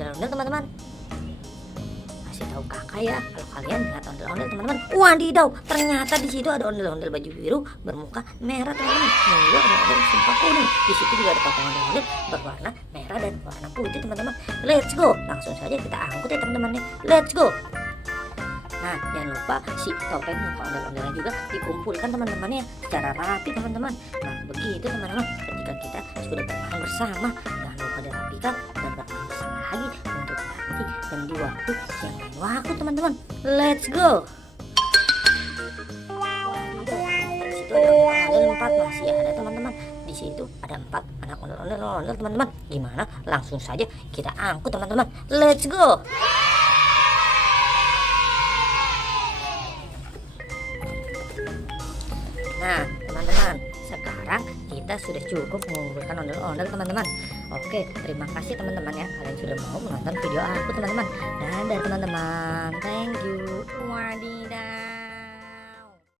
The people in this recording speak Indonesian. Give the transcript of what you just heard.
ondel-ondel teman-teman. Kasih tahu kakak ya kalau kalian lihat ondel-ondel teman-teman. Wadidaw, ternyata di situ ada ondel-ondel baju biru bermuka merah teman-teman. Dan juga ondel-ondel sumpah kuning. Di situ juga ada topeng ondel-ondel berwarna merah dan warna putih teman-teman. Let's go, langsung saja kita angkut ya teman-teman ya. Let's go. Nah, jangan lupa si topeng muka ondel-ondelnya juga dikumpulkan teman-teman ya, secara rapi teman-teman. Nah, begitu teman-teman, ketika kita sudah bermain bersama, jangan lupa dirapikan dan bermain bersama lagi untuk nanti dan di waktu yang lain waktu teman-teman. Let's go. Di situ ada ondel 4 masih ada teman-teman. Di situ ada 4 anak ondel-ondel teman-teman. Gimana? Langsung saja kita angkut teman-teman. Let's go. Nah teman-teman, sekarang kita sudah cukup mengumpulkan ondel-ondel teman-teman. Oke, terima kasih teman-teman ya, kalian sudah mau menonton video aku teman-teman. Dadah teman-teman, thank you.